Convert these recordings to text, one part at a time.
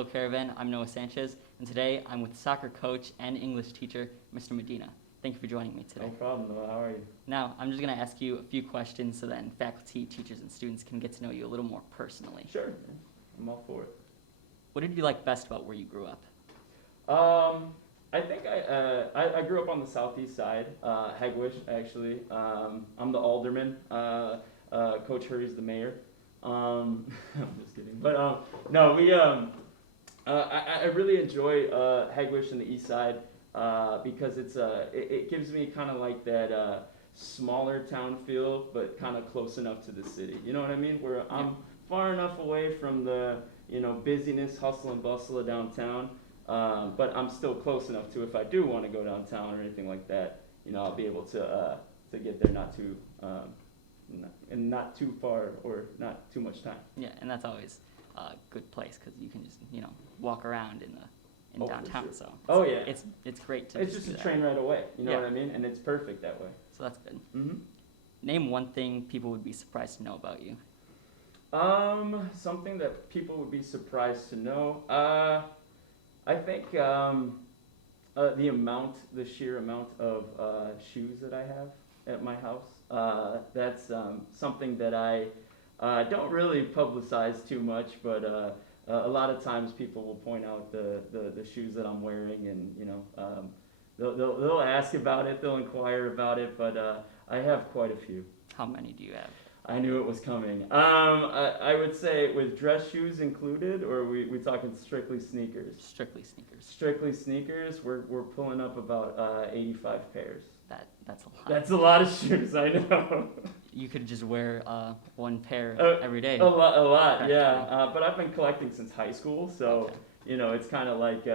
Hello, Caravan. I'm Noah Sanchez, and today I'm with soccer coach and English teacher, Mr. Medina. Thank you for joining me today. No problem, Noah. How are you? Now, I'm just going to ask you a few questions so then faculty, teachers, and students can get to know you a little more personally. Sure. I'm all for it. What did you like best about where you grew up? I think I grew up on the southeast side, Hegwish, actually. I'm the alderman. Coach Hurry's the mayor. I'm just kidding. But no, I really enjoy Hegwish and the east side because it gives me kind of like that smaller town feel, but kind of close enough to the city. You know what I mean? Where I'm far enough away from the busyness, hustle and bustle of downtown, but I'm still close enough to if I do want to go downtown or anything like that, I'll be able to get there not too far or not too much time. Yeah, and that's always a good place because you can just walk around in downtown. Sure. So yeah, it's great to. It's just a train right away. You know what I mean? And it's perfect that way. So that's good. Mm-hmm. Name one thing people would be surprised to know about you. Something that people would be surprised to know. I think the sheer amount of shoes that I have at my house. That's something that I don't really publicize too much, but a lot of times people will point out the shoes that I'm wearing, and they'll ask about it, they'll inquire about it, but I have quite a few. How many do you have? I knew it was coming. I would say with dress shoes included, or we talking strictly sneakers? Strictly sneakers. Strictly sneakers, we're pulling up about 85 pairs. That's a lot. That's a lot of shoes, I know. You could just wear one pair every day. A lot, yeah. But I've been collecting since high school, so it's kind of like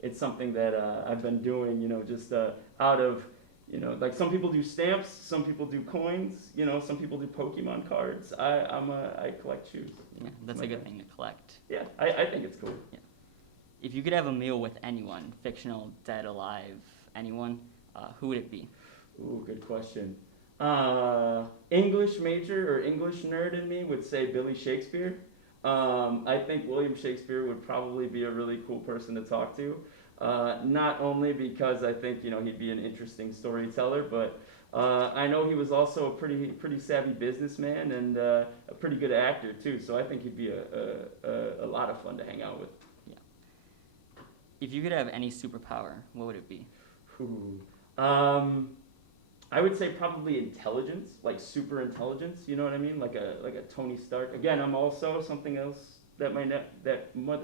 it's something that I've been doing, just out of. Like some people do stamps, some people do coins, some people do Pokemon cards. I collect shoes. Yeah, that's a good thing to collect. Yeah, I think it's cool. Yeah. If you could have a meal with anyone, fictional, dead, alive, anyone, who would it be? Ooh, good question. English major or English nerd in me would say Billy Shakespeare. I think William Shakespeare would probably be a really cool person to talk to. Not only because I think he'd be an interesting storyteller, but I know he was also a pretty savvy businessman and a pretty good actor too. So I think he'd be a lot of fun to hang out with. Yeah. If you could have any superpower, what would it be? Ooh. I would say probably intelligence, like super intelligence. You know what I mean? Like a Tony Stark. Again, I'm also something else that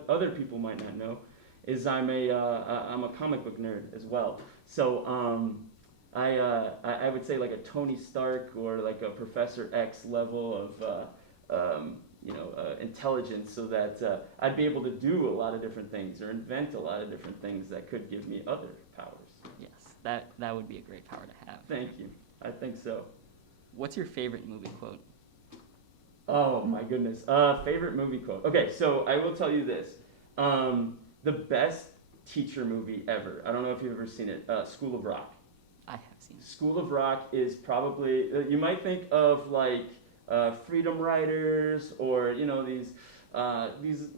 other people might not know. Is I'm a comic book nerd as well. So I would say like a Tony Stark or like a Professor X level of intelligence, so that I'd be able to do a lot of different things or invent a lot of different things that could give me other powers. Yes, that would be a great power to have. Thank you. I think so. What's your favorite movie quote? Oh my goodness. Favorite movie quote. Okay, so I will tell you this. The best teacher movie ever. I don't know if you've ever seen it. School of Rock. I have seen it. School of Rock is probably, you might think of like Freedom Writers or these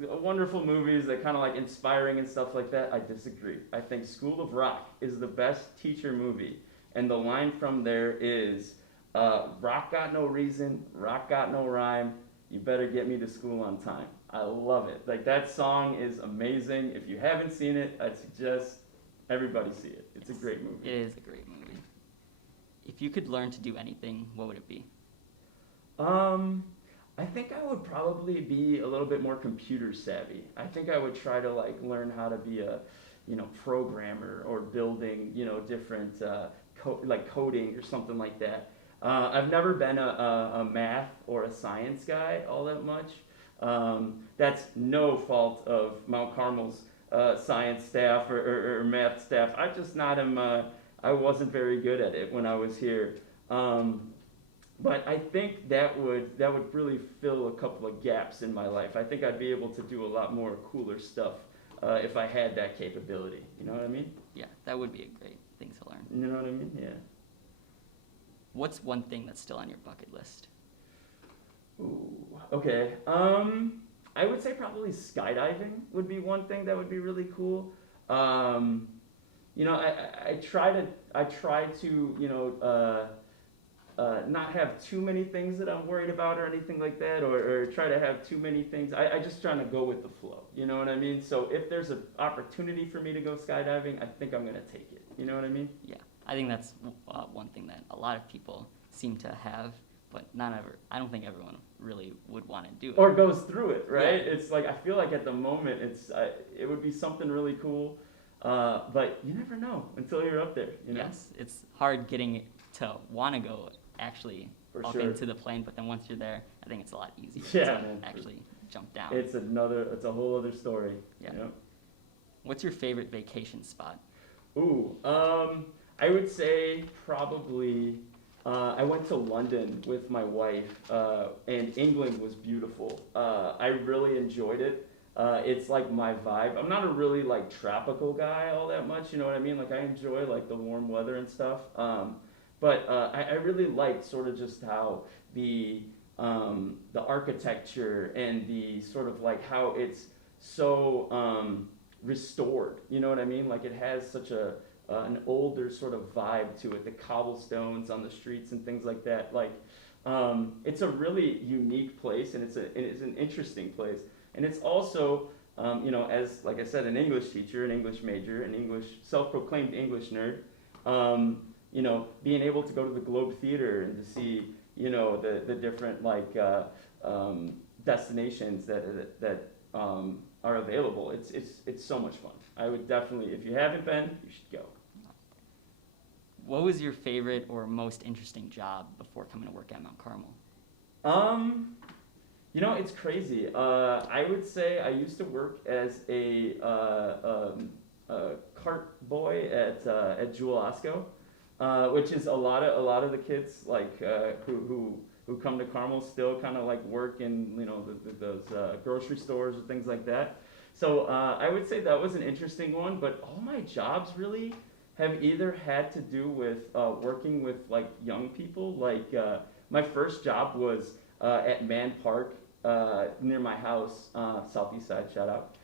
wonderful movies that kind of like inspiring and stuff like that. I disagree. I think School of Rock is the best teacher movie, and the line from there is, "Rock got no reason, rock got no rhyme. You better get me to school on time." I love it. Like, that song is amazing. If you haven't seen it, I suggest everybody see it. It's a great movie. It is a great movie. If you could learn to do anything, what would it be? I think I would probably be a little bit more computer savvy. I think I would try to like learn how to be a, programmer or building, different like coding or something like that. I've never been a math or a science guy all that much. That's no fault of Mount Carmel's science staff or math staff. I wasn't very good at it when I was here. But I think that would really fill a couple of gaps in my life. I think I'd be able to do a lot more cooler stuff if I had that capability. You know what I mean? Yeah, that would be a great thing to learn. You know what I mean? Yeah. What's one thing that's still on your bucket list? Ooh, okay. I would say probably skydiving would be one thing that would be really cool. Um, I try to not have too many things that I'm worried about or anything like that, or try to have too many things. I just trying to go with the flow. You know what I mean? So if there's an opportunity for me to go skydiving, I think I'm gonna take it. You know what I mean? Yeah, I think that's one thing that a lot of people seem to have, but I don't think everyone really would want to do it. Or goes through it, right? Yeah. It's like I feel like at the moment it would be something really cool, but you never know until you're up there. You know? Yes, it's hard getting to want to go actually For up sure. into the plane, but then once you're there, I think it's a lot easier Yeah, to man. actually jump down. It's a whole other story. Yeah. You know? What's your favorite vacation spot? Ooh, I would say probably I went to London with my wife, and England was beautiful. I really enjoyed it. It's like my vibe. I'm not a really like tropical guy all that much, you know what I mean? Like I enjoy like the warm weather and stuff. But I really liked sort of just how the architecture and the sort of like how it's so restored. You know what I mean? Like it has such an older sort of vibe to it. The cobblestones on the streets and things like that. Like it's a really unique place, and it's an interesting place. And it's also as like I said, an English teacher, an English major, an English self-proclaimed English nerd. Being able to go to the Globe Theater and to see the different like destinations that are available. It's so much fun. I would definitely, if you haven't been, you should go. What was your favorite or most interesting job before coming to work at Mount Carmel? It's crazy. I would say I used to work as a cart boy at Jewel Osco, which is a lot of the kids like who come to Carmel still kind of like work in those grocery stores or things like that. So I would say that was an interesting one. But all my jobs really have either had to do with working with like young people. Like my first job was at Man Park near my house, Southeast Side, shout out.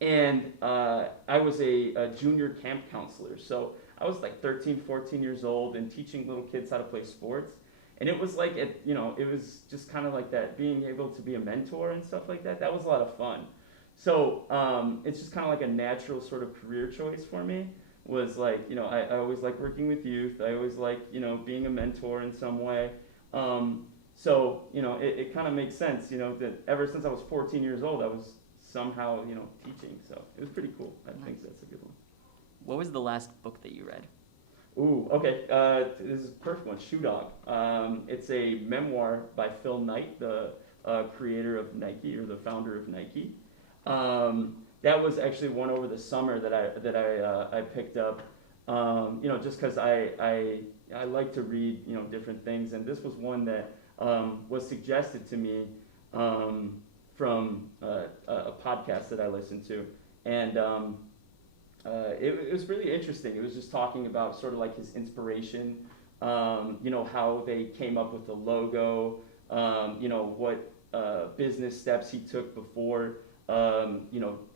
And I was a junior camp counselor. So I was like 13, 14 years old and teaching little kids how to play sports. And it was like, it was just kind of like that, being able to be a mentor and stuff like that. That was a lot of fun. So it's just kind of like a natural sort of career choice for me. Was like, I always like working with youth. I always like, being a mentor in some way. So, it kind of makes sense, that ever since I was 14 years old, I was somehow, teaching. So it was pretty cool. I think that's a good one. What was the last book that you read? Ooh, okay. This is a perfect one, Shoe Dog. It's a memoir by Phil Knight, the creator of Nike, or the founder of Nike. That was actually one over the summer that I picked up. Just because I like to read different things, and this was one that was suggested to me from a podcast that I listened to, and it was really interesting. It was just talking about sort of like his inspiration, how they came up with the logo, what business steps he took before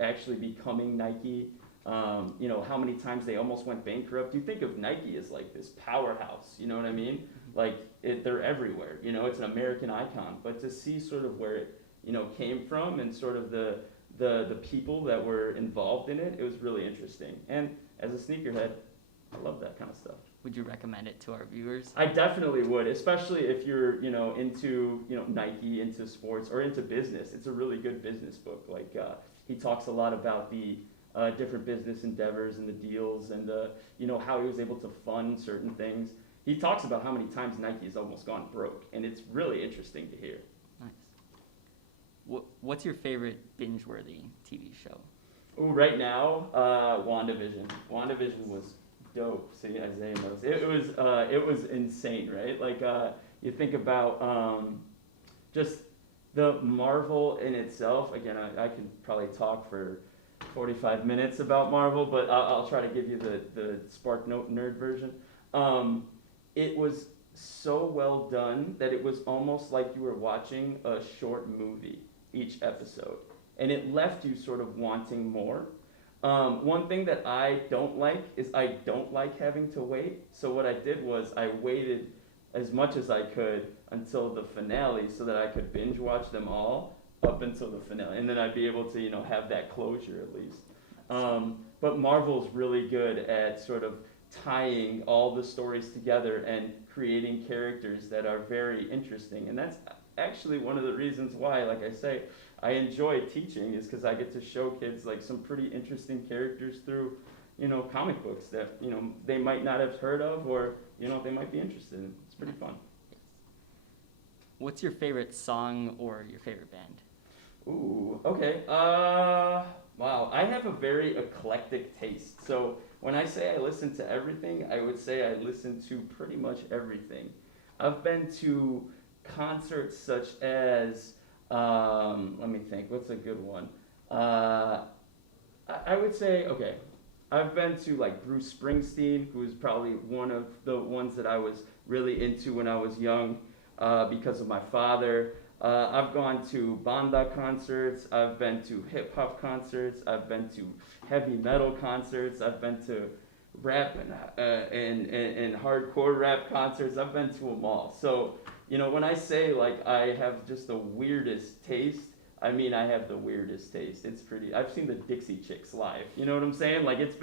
actually becoming Nike. How many times they almost went bankrupt. You think of Nike as like this powerhouse, you know what I mean? Like they're everywhere, it's an American icon, but to see sort of where it, came from and sort of the people that were involved in it, it was really interesting. And as a sneakerhead, I love that kind of stuff. Would you recommend it to our viewers? I definitely would, especially if you're, into, Nike, into sports, or into business. It's a really good business book. Like, he talks a lot about the different business endeavors and the deals and how he was able to fund certain things. He talks about how many times Nike has almost gone broke, and it's really interesting to hear. Nice. What's your favorite binge-worthy TV show? Ooh, right now, WandaVision. WandaVision was dope. See, Isaiah knows. It was insane, right? Like you think about just the Marvel in itself. Again, I could probably talk for 45 minutes about Marvel, but I'll try to give you the Spark Note nerd version. It was so well done that it was almost like you were watching a short movie. each episode, and it left you sort of wanting more. One thing that I don't like is I don't like having to wait. So what I did was I waited as much as I could until the finale so that I could binge watch them all up until the finale, and then I'd be able to, have that closure at least. But Marvel's really good at sort of tying all the stories together and creating characters that are very interesting, and that's actually one of the reasons why, like I say, I enjoy teaching, is because I get to show kids like some pretty interesting characters through, comic books that, they might not have heard of, or, they might be interested in. It's pretty fun. Yes. What's your favorite song or your favorite band? Ooh, okay. Wow, I have a very eclectic taste. So when I say I listen to everything, I would say I listen to pretty much everything. I've been to concerts such as, let me think, what's a good one? I would say, okay, I've been to like Bruce Springsteen, who is probably one of the ones that I was really into when I was young, because of my father. I've gone to banda concerts, I've been to hip hop concerts, I've been to heavy metal concerts, I've been to rap and hardcore rap concerts, I've been to them all. So, when I say like I have just the weirdest taste, I mean I have the weirdest taste. I've seen the Dixie Chicks live, you know what I'm saying? Like it's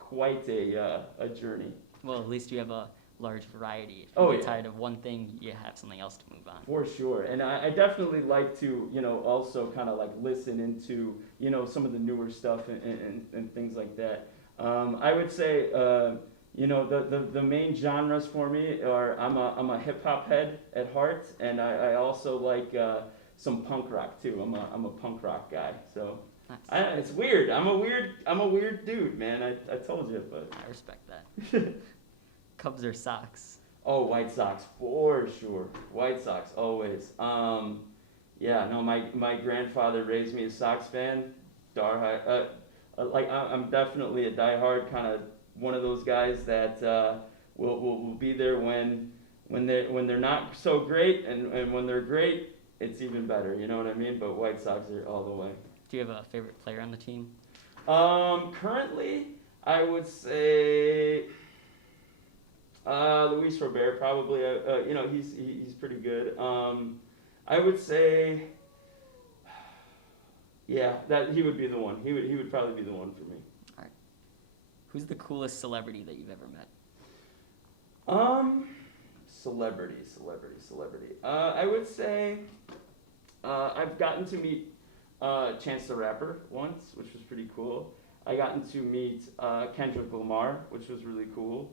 quite a journey. Well, at least you have a large variety. If you Oh, get yeah. tired of one thing, you have something else to move on. For sure, and I definitely like to, also kind of like listen into, some of the newer stuff and things like that. I would say, the main genres for me are I'm a hip hop head at heart, and I also like some punk rock too. I'm a punk rock guy, so Nice. it's weird. I'm a weird dude, man. I told you, but I respect that. Cubs or Sox? oh, White Sox for sure. White Sox always. Yeah, no, my grandfather raised me a Sox fan. I'm definitely a diehard kind of one of those guys that will be there when they're not so great, and when they're great, it's even better. You know what I mean? But White Sox are all the way. Do you have a favorite player on the team? Currently, I would say Luis Robert probably. He's pretty good. I would say, yeah, that he would be the one. He would probably be the one for me. Who's the coolest celebrity that you've ever met? Celebrity. I would say I've gotten to meet Chance the Rapper once, which was pretty cool. I gotten to meet Kendrick Lamar, which was really cool.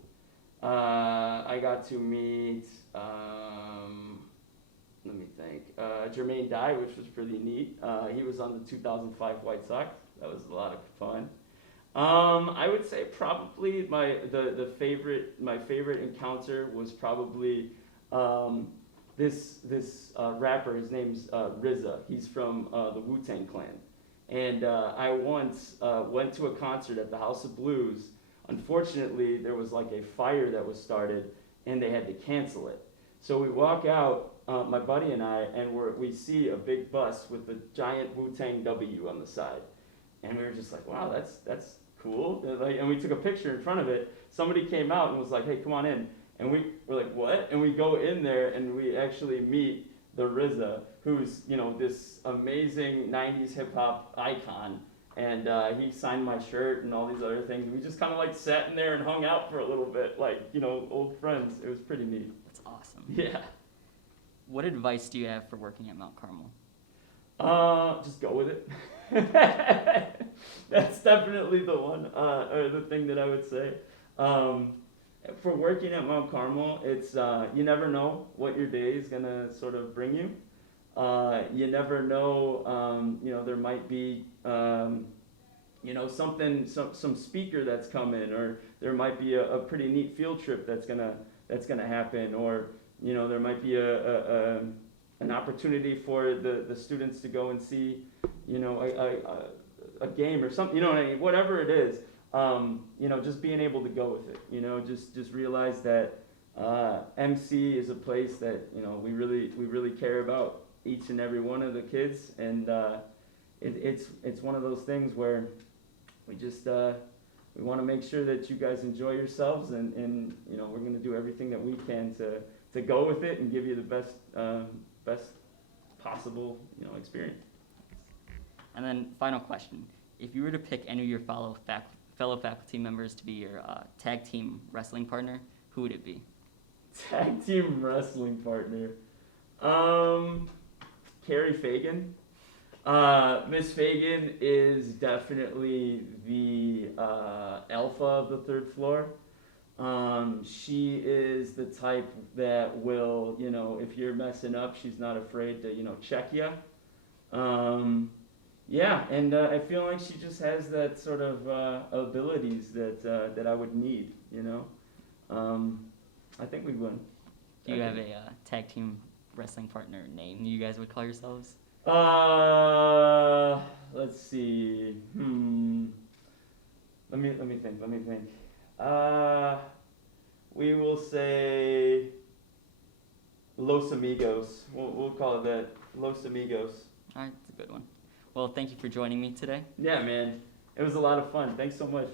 I got to meet, let me think, Jermaine Dye, which was pretty neat. He was on the 2005 White Sox. That was a lot of fun. I would say probably my favorite encounter was probably this rapper. His name's RZA. He's from the Wu-Tang Clan, and I once went to a concert at the House of Blues. Unfortunately, there was like a fire that was started, and they had to cancel it. So we walk out, my buddy and I, and we see a big bus with a giant Wu-Tang W on the side, and we were just like, wow, that's cool. And we took a picture in front of it. Somebody came out and was like, hey, come on in. And we were like, what? And we go in there, and we actually meet the RZA, who's, this amazing 90s hip hop icon. And he signed my shirt and all these other things. We just kind of like sat in there and hung out for a little bit, like, old friends. It was pretty neat. That's awesome. Yeah. What advice do you have for working at Mount Carmel? Just go with it. That's definitely the one, or the thing that I would say. For working at Mount Carmel, it's you never know what your day is gonna sort of bring you. You never know. There might be some speaker that's coming, or there might be a pretty neat field trip that's gonna happen, or there might be an opportunity for the students to go and see, a game or something, what I mean? Whatever it is, just being able to go with it, just realize that MC is a place that, we really care about, each and every one of the kids, and it's one of those things where we just we want to make sure that you guys enjoy yourselves, and you know, we're going to do everything that we can to go with it and give you the best possible, you know, experience. And then final question: if you were to pick any of your fellow faculty members to be your tag team wrestling partner, who would it be? Tag team wrestling partner. Carrie Fagan. Miss Fagan is definitely the alpha of the third floor. She is the type that will, you know, if you're messing up, she's not afraid to, you know, check you. Yeah, and I feel like she just has that sort of abilities that I would need, you know. I think we'd win. Do you have a tag team wrestling partner name you guys would call yourselves? Let's see. Let me think. We will say Los Amigos. We'll call it that. Los Amigos. All right, that's a good one. Well, thank you for joining me today. Yeah, man. It was a lot of fun. Thanks so much.